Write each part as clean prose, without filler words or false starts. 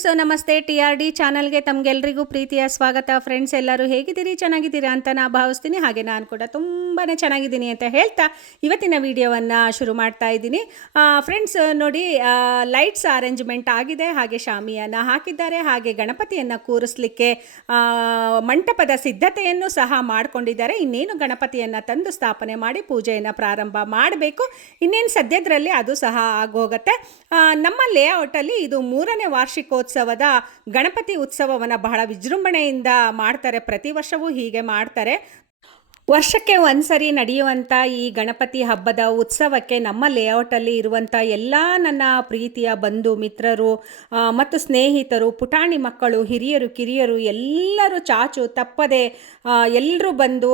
Friends, ನಮಸ್ತೆ. TRD ಚಾನಲ್ಗೆ ತಮಗೆಲ್ಲರಿಗೂ ಪ್ರೀತಿಯ ಸ್ವಾಗತ. ಫ್ರೆಂಡ್ಸ್, ಎಲ್ಲರೂ ಹೇಗಿದ್ದೀರಿ? ಚೆನ್ನಾಗಿದ್ದೀರಾ ಅಂತ ನಾನು ಭಾವಿಸ್ತೀನಿ. ಹಾಗೆ ನಾನು ಕೂಡ ತುಂಬಾ ಚೆನ್ನಾಗಿದ್ದೀನಿ ಅಂತ ಹೇಳ್ತಾ ಇವತ್ತಿನ ವಿಡಿಯೋವನ್ನು ಶುರು ಮಾಡ್ತಾ ಇದ್ದೀನಿ. ಫ್ರೆಂಡ್ಸ್ ನೋಡಿ, ಲೈಟ್ಸ್ ಅರೇಂಜ್ಮೆಂಟ್ ಆಗಿದೆ, ಹಾಗೆ ಶಾಮಿಯಾನ ಹಾಕಿದ್ದಾರೆ, ಹಾಗೆ ಗಣಪತಿಯನ್ನು ಕೂರಿಸ್ಲಿಕ್ಕೆ ಮಂಟಪದ ಸಿದ್ಧತೆಯನ್ನು ಸಹ ಮಾಡಿಕೊಂಡಿದ್ದಾರೆ. ಇನ್ನೇನು ಗಣಪತಿಯನ್ನು ತಂದು ಸ್ಥಾಪನೆ ಮಾಡಿ ಪೂಜೆಯನ್ನು ಪ್ರಾರಂಭ ಮಾಡಬೇಕು. ಇನ್ನೇನು ಸದ್ಯದರಲ್ಲಿ ಅದು ಸಹ ಆಗೋಗುತ್ತೆ. ನಮ್ಮ ಲೇಔಟಲ್ಲಿ ಇದು 3ನೇ ವಾರ್ಷಿಕೋತ್ಸವದ ಗಣಪತಿ ಉತ್ಸವವನ್ನು ಬಹಳ ವಿಜೃಂಭಣೆಯಿಂದ ಮಾಡ್ತಾರೆ. ಪ್ರತಿ ವರ್ಷವೂ ಹೀಗೆ ಮಾಡ್ತಾರೆ. ವರ್ಷಕ್ಕೆ ಒಂದ್ಸರಿ ನಡೆಯುವಂಥ ಈ ಗಣಪತಿ ಹಬ್ಬದ ಉತ್ಸವಕ್ಕೆ ನಮ್ಮ ಲೇಔಟಲ್ಲಿ ಇರುವಂಥ ಎಲ್ಲ ನನ್ನ ಪ್ರೀತಿಯ ಬಂಧು ಮಿತ್ರರು ಮತ್ತು ಸ್ನೇಹಿತರು, ಪುಟಾಣಿ ಮಕ್ಕಳು, ಹಿರಿಯರು, ಕಿರಿಯರು ಎಲ್ಲರೂ ಚಾಚು ತಪ್ಪದೆ ಎಲ್ಲರೂ ಬಂದು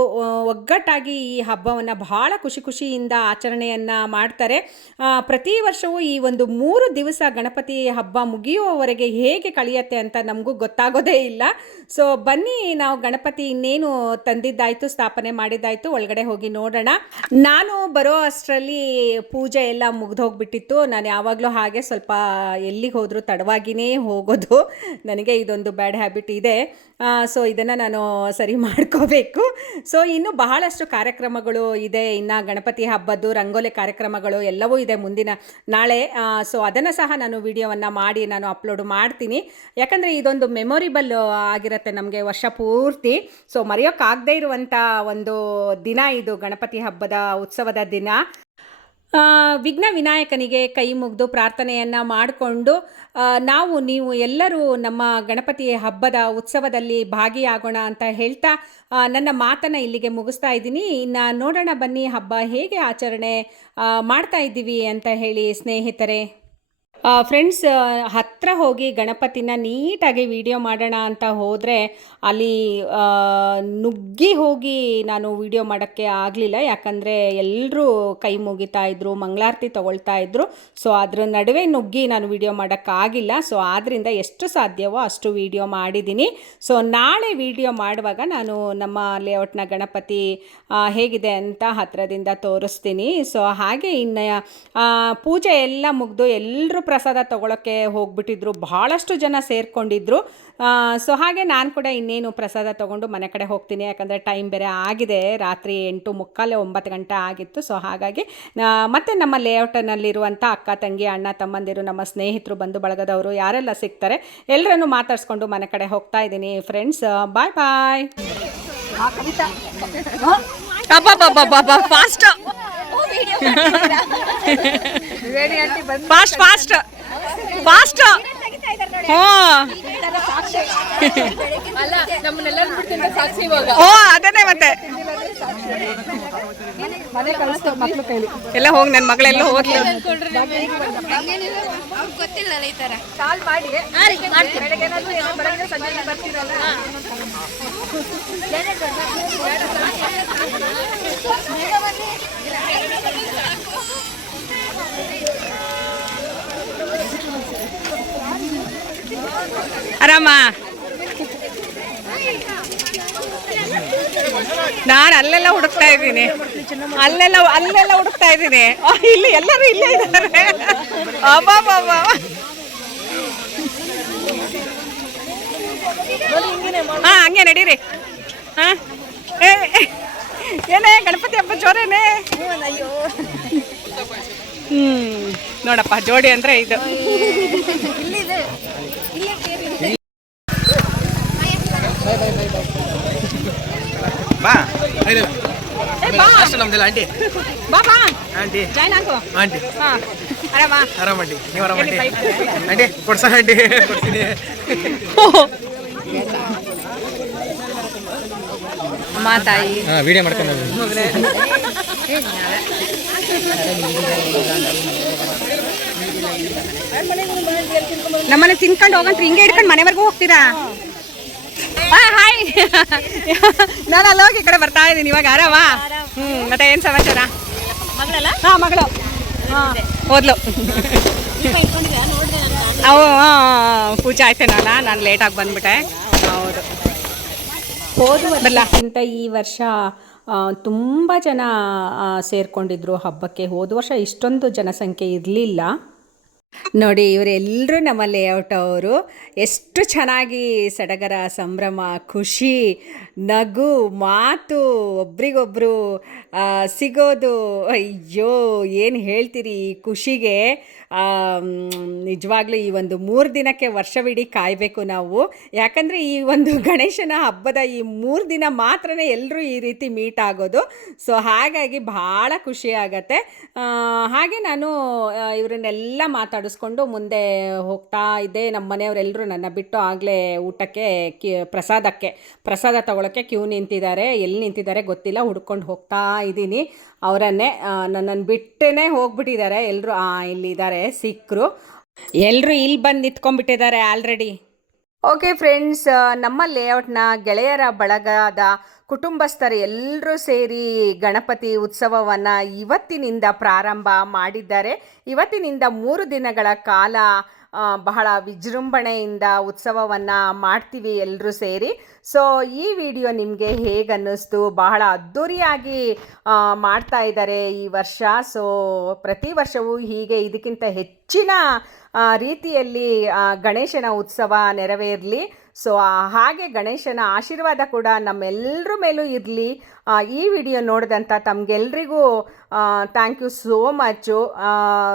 ಒಗ್ಗಟ್ಟಾಗಿ ಈ ಹಬ್ಬವನ್ನು ಬಹಳ ಖುಷಿಯಿಂದ ಆಚರಣೆಯನ್ನು ಮಾಡ್ತಾರೆ. ಪ್ರತಿ ವರ್ಷವೂ ಈ ಒಂದು 3 ದಿವಸ ಗಣಪತಿ ಹಬ್ಬ ಮುಗಿಯುವವರೆಗೆ ಹೇಗೆ ಕಳೆಯುತ್ತೆ ಅಂತ ನಮಗೂ ಗೊತ್ತಾಗೋದೇ ಇಲ್ಲ. ಸೊ ಬನ್ನಿ, ನಾವು ಗಣಪತಿ ಇನ್ನೇನು ತಂದಿದ್ದಾಯಿತು, ಸ್ಥಾಪನೆ ಮಾಡಿದ್ದಾಯಿತು, ಒಳಗಡೆ ಹೋಗಿ ನೋಡೋಣ. ನಾನು ಬರೋ ಅಷ್ಟರಲ್ಲಿ ಪೂಜೆ ಎಲ್ಲ ಮುಗಿದೋಗ್ಬಿಟ್ಟಿತ್ತು. ನಾನು ಯಾವಾಗಲೂ ಹಾಗೆ ಸ್ವಲ್ಪ ಎಲ್ಲಿಗೆ ಹೋದರೂ ತಡವಾಗಿಯೇ ಹೋಗೋದು. ನನಗೆ ಇದೊಂದು ಬ್ಯಾಡ್ ಹ್ಯಾಬಿಟ್ ಇದೆ. ಸೊ ಇದನ್ನು ನಾನು ಸರಿ ಮಾಡ್ಕೋಬೇಕು. ಸೊ ಇನ್ನು ಬಹಳಷ್ಟು ಕಾರ್ಯಕ್ರಮಗಳು ಇದೆ. ಇನ್ನು ಗಣಪತಿ ಹಬ್ಬದ್ದು ರಂಗೋಲಿ ಕಾರ್ಯಕ್ರಮಗಳು ಎಲ್ಲವೂ ಇದೆ ಮುಂದಿನ ನಾಳೆ. ಸೊ ಅದನ್ನು ಸಹ ನಾನು ವಿಡಿಯೋವನ್ನು ಮಾಡಿ ನಾನು ಅಪ್ಲೋಡ್ ಮಾಡ್ತೀನಿ. ಯಾಕಂದರೆ ಇದೊಂದು ಮೆಮೊರಿಬಲ್ ಆಗಿರುತ್ತೆ ನಮಗೆ ವರ್ಷ ಪೂರ್ತಿ. ಸೊ ಮರೆಯೋಕ್ಕಾಗದೇ ಇರುವಂಥ ಒಂದು ದಿನ ಇದು, ಗಣಪತಿ ಹಬ್ಬದ ಉತ್ಸವದ ದಿನ. ವಿಘ್ನ ವಿನಾಯಕನಿಗೆ ಕೈ ಮುಗಿದು ಪ್ರಾರ್ಥನೆಯನ್ನು ಮಾಡಿಕೊಂಡು ನೀವು ಎಲ್ಲರೂ ನಮ್ಮ ಗಣಪತಿ ಹಬ್ಬದ ಉತ್ಸವದಲ್ಲಿ ಭಾಗಿಯಾಗೋಣ ಅಂತ ಹೇಳ್ತಾ ನನ್ನ ಮಾತನ್ನು ಇಲ್ಲಿಗೆ ಮುಗಿಸ್ತಾ ಇದ್ದೀನಿ. ಇನ್ನು ನೋಡೋಣ ಬನ್ನಿ, ಹಬ್ಬ ಹೇಗೆ ಆಚರಣೆ ಮಾಡ್ತಾ ಇದ್ದೀವಿ ಅಂತ ಹೇಳಿ ಸ್ನೇಹಿತರೆ. ಫ್ರೆಂಡ್ಸ್, ಹತ್ತಿರ ಹೋಗಿ ಗಣಪತಿನ ನೀಟಾಗಿ ವಿಡಿಯೋ ಮಾಡೋಣ ಅಂತ ಹೋದರೆ ಅಲ್ಲಿ ನುಗ್ಗಿ ಹೋಗಿ ನಾನು ವಿಡಿಯೋ ಮಾಡೋಕ್ಕೆ ಆಗಲಿಲ್ಲ. ಯಾಕಂದರೆ ಎಲ್ಲರೂ ಕೈ ಮುಗಿತಾ ಇದ್ದರು, ಮಂಗಳಾರತಿ ತೊಗೊಳ್ತಾ ಇದ್ದರು. ಸೊ ಅದ್ರ ನಡುವೆ ನುಗ್ಗಿ ನಾನು ವಿಡಿಯೋ ಮಾಡೋಕ್ಕಾಗಿಲ್ಲ. ಸೊ ಆದ್ದರಿಂದ ಎಷ್ಟು ಸಾಧ್ಯವೋ ಅಷ್ಟು ವಿಡಿಯೋ ಮಾಡಿದ್ದೀನಿ. ಸೊ ನಾಳೆ ವಿಡಿಯೋ ಮಾಡುವಾಗ ನಾನು ನಮ್ಮ ಲೇಔಟ್ನ ಗಣಪತಿ ಹೇಗಿದೆ ಅಂತ ಹತ್ತಿರದಿಂದ ತೋರಿಸ್ತೀನಿ. ಸೊ ಹಾಗೆ ಇನ್ನು ಪೂಜೆ ಎಲ್ಲ ಮುಗಿದು ಎಲ್ಲರೂ ಪ್ರಸಾದ ತಗೊಳ್ಳೋಕ್ಕೆ ಹೋಗ್ಬಿಟ್ಟಿದ್ರು. ಬಹಳಷ್ಟು ಜನ ಸೇರಿಕೊಂಡಿದ್ರು. ಸೊ ಹಾಗೆ ನಾನು ಕೂಡ ಇನ್ನೇನು ಪ್ರಸಾದ ತೊಗೊಂಡು ಮನೆ ಕಡೆ ಹೋಗ್ತೀನಿ. ಯಾಕಂದರೆ ಟೈಮ್ ಬೇರೆ ಆಗಿದೆ, ರಾತ್ರಿ 8:45 9 ಗಂಟೆ ಆಗಿತ್ತು. ಸೊ ಹಾಗಾಗಿ ಮತ್ತು ನಮ್ಮ ಲೇಔಟ್ನಲ್ಲಿರುವಂಥ ಅಕ್ಕ ತಂಗಿ, ಅಣ್ಣ ತಮ್ಮಂದಿರು, ನಮ್ಮ ಸ್ನೇಹಿತರು, ಬಂಧು ಬಳಗದವರು ಯಾರೆಲ್ಲ ಸಿಗ್ತಾರೆ ಎಲ್ಲರನ್ನು ಮಾತಾಡಿಸ್ಕೊಂಡು ಮನೆ ಕಡೆ ಹೋಗ್ತಾ ಇದ್ದೀನಿ. Friends, bye bye. Fast fast fast fast. ಓ ಅದನ್ನೇ ಮತ್ತೆ ಎಲ್ಲ ಹೋಗಿ ನನ್ನ ಮಗಳೆಲ್ಲ ಹೋಗ್ಲಿ. ಆರಾಮ. ನಾನು ಅಲ್ಲೆಲ್ಲ ಹುಡುಕ್ತಾ ಇದ್ದೀನಿ, ಅಲ್ಲೆಲ್ಲ ಹುಡುಕ್ತಾ ಇದ್ದೀನಿ. ಇಲ್ಲಿ ಎಲ್ಲರೂ ಇಲ್ಲೇ ಇದ್ದಾರೆ. ಅಬ್ಬಾ, ಹಾಂ ಹಂಗೆ ನಡೀರಿ. ಹಾಂ ಏನೇ ಗಣಪತಿ ಹಬ್ಬ ಜೋರೇನೆ. ನೋಡಪ್ಪ, ಜೋಡಿ ಅಂದರೆ ಇದು. ಬಾ ನಮ್ದೆಲ್ಲ ಆಂಟಿ, ಬಾ ಆಂಟಿ ಜಾಯ್ನ್ ಆಗು ಆಂಟಿ. ಹಾಂ ಆರಾಮ ಆಂಟಿ, ನೀವು ಆರಾಮ ಆಂಟಿ? ಆಂಟಿ ಕೊಡ್ಸ ಆಂಟಿ, ಕೊಡ್ತೀನಿ. ಅಮ್ಮ ತಾಯಿ ವಿಡಿಯೋ ಮಾಡ್ಕೊಂಡು ನಮ್ಮನೆ ತಿನ್ಕೊಂಡು ಹೋಗಂತ್ರಿ, ಹಿಂಗೆ ಹಿಡ್ಕೊಂಡು ಮನೆವರೆಗೂ ಹೋಗ್ತೀರಾ? ಹಾಯ್, ನಾನು ಅಲ್ಲಿ ಹೋಗಿ ಈ ಕಡೆ ಬರ್ತಾ ಇದ್ದೀನಿ ಇವಾಗ. ಆರಾಮ? ಮತ್ತೆ ಏನು ಸಮಾಚಾರ? ಹಾಂ, ಮಗಳು ಓದ್ಲು. ಅವು ಪೂಜೆ ಆಯ್ತೇನಲ್ಲ, ನಾನು ಲೇಟಾಗಿ ಬಂದ್ಬಿಟ್ಟೆ. ಹೌದು, ಹೋದ್ಕಿಂತ ಈ ವರ್ಷ ತುಂಬ ಜನ ಸೇರಿಕೊಂಡಿದ್ರು ಹಬ್ಬಕ್ಕೆ. ಹೋದ ವರ್ಷ ಇಷ್ಟೊಂದು ಜನಸಂಖ್ಯೆ ಇರಲಿಲ್ಲ. ನೋಡಿ ಇವರೆಲ್ಲರೂ ನಮ್ಮ ಲೇಔಟ್ ಅವರು ಎಷ್ಟು ಚೆನ್ನಾಗಿ ಸಡಗರ ಸಂಭ್ರಮ ಖುಷಿ ನಗು ಮಾತು ಒಬ್ರಿಗೊಬ್ರು ಸಿಗೋದು ಅಯ್ಯೋ ಏನು ಹೇಳ್ತೀರಿ ಈ ಖುಷಿಗೆ ನಿಜವಾಗ್ಲೂ ಈ ಒಂದು 3 ದಿನಕ್ಕೆ ವರ್ಷವಿಡೀ ಕಾಯಬೇಕು ನಾವು. ಯಾಕಂದರೆ ಈ ಒಂದು ಗಣೇಶನ ಹಬ್ಬದ ಈ 3 ದಿನ ಮಾತ್ರನೇ ಎಲ್ಲರೂ ಈ ರೀತಿ ಮೀಟ್ ಆಗೋದು. ಸೊ ಹಾಗಾಗಿ ಭಾಳ ಖುಷಿ ಆಗತ್ತೆ. ಹಾಗೆ ನಾನು ಇವರನ್ನೆಲ್ಲ ಮಾತಾಡಿಸ್ಕೊಂಡು ಮುಂದೆ ಹೋಗ್ತಾ ಇದ್ದೆ. ನಮ್ಮ ಮನೆಯವರೆಲ್ಲರೂ ನನ್ನ ಬಿಟ್ಟು ಆಗಲೇ ಊಟಕ್ಕೆ ಪ್ರಸಾದ ತಗೊಳ್ಳೋಕ್ಕೆ ಕ್ಯೂ ನಿಂತಿದ್ದಾರೆ. ಎಲ್ಲಿ ನಿಂತಿದ್ದಾರೆ ಗೊತ್ತಿಲ್ಲ, ಹುಡ್ಕೊಂಡು ಹೋಗ್ತಾ ಇದ್ದೀನಿ. ಅವರನ್ನೇ ನನ್ನನ್ನು ಬಿಟ್ಟೇ ಹೋಗ್ಬಿಟ್ಟಿದ್ದಾರೆ ಎಲ್ಲರೂ. ಇಲ್ಲಿದ್ದಾರೆ ಸಿಕ್ಕರು, ಎಲ್ಲರೂ ಇಲ್ಲಿ ಬಂದು ನಿಂತ್ಕೊಂಡ್ಬಿಟ್ಟಿದ್ದಾರೆ ಆಲ್ರೆಡಿ. ಓಕೆ ಫ್ರೆಂಡ್ಸ್, ನಮ್ಮ ಲೇಔಟ್ನ ಗೆಳೆಯರ ಬಳಗದ ಕುಟುಂಬಸ್ಥರು ಎಲ್ಲರೂ ಸೇರಿ ಗಣಪತಿ ಉತ್ಸವವನ್ನು ಇವತ್ತಿನಿಂದ ಪ್ರಾರಂಭ ಮಾಡಿದ್ದಾರೆ. ಇವತ್ತಿನಿಂದ 3 ದಿನಗಳ ಕಾಲ ಬಹಳ ವಿಜೃಂಭಣೆಯಿಂದ ಉತ್ಸವವನ್ನು ಮಾಡ್ತೀವಿ ಎಲ್ಲರೂ ಸೇರಿ. ಸೊ ಈ ವಿಡಿಯೋ ನಿಮಗೆ ಹೇಗೆ ಅನ್ನಿಸ್ತು? ಬಹಳ ಅದ್ಧೂರಿಯಾಗಿ ಮಾಡ್ತಾ ಇದ್ದಾರೆ ಈ ವರ್ಷ. ಸೊ ಪ್ರತಿ ವರ್ಷವೂ ಹೀಗೆ ಇದಕ್ಕಿಂತ ಹೆಚ್ಚಿನ ರೀತಿಯಲ್ಲಿ ಗಣೇಶನ ಉತ್ಸವ ನೆರವೇರಲಿ. ಸೊ ಹಾಗೆ ಗಣೇಶನ ಆಶೀರ್ವಾದ ಕೂಡ ನಮ್ಮೆಲ್ಲರ ಮೇಲೂ ಇರಲಿ. ಈ ವಿಡಿಯೋ ನೋಡಿದಂಥ ತಮಗೆಲ್ರಿಗೂ ಥ್ಯಾಂಕ್ ಯು ಸೋ ಮಚ್ಚು,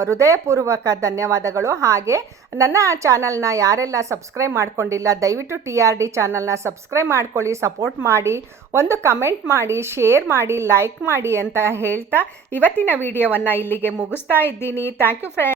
ಹೃದಯಪೂರ್ವಕ ಧನ್ಯವಾದಗಳು. ಹಾಗೆ ನನ್ನ ಚಾನಲ್ನ ಯಾರೆಲ್ಲ ಸಬ್ಸ್ಕ್ರೈಬ್ ಮಾಡ್ಕೊಂಡಿಲ್ಲ ದಯವಿಟ್ಟು TRD ಚಾನಲ್ನ ಸಬ್ಸ್ಕ್ರೈಬ್ ಮಾಡ್ಕೊಳ್ಳಿ, ಸಪೋರ್ಟ್ ಮಾಡಿ, ಒಂದು ಕಮೆಂಟ್ ಮಾಡಿ, ಶೇರ್ ಮಾಡಿ, ಲೈಕ್ ಮಾಡಿ ಅಂತ ಹೇಳ್ತಾ ಇವತ್ತಿನ ವಿಡಿಯೋವನ್ನು ಇಲ್ಲಿಗೆ ಮುಗಿಸ್ತಾ ಇದ್ದೀನಿ. Thank you friends.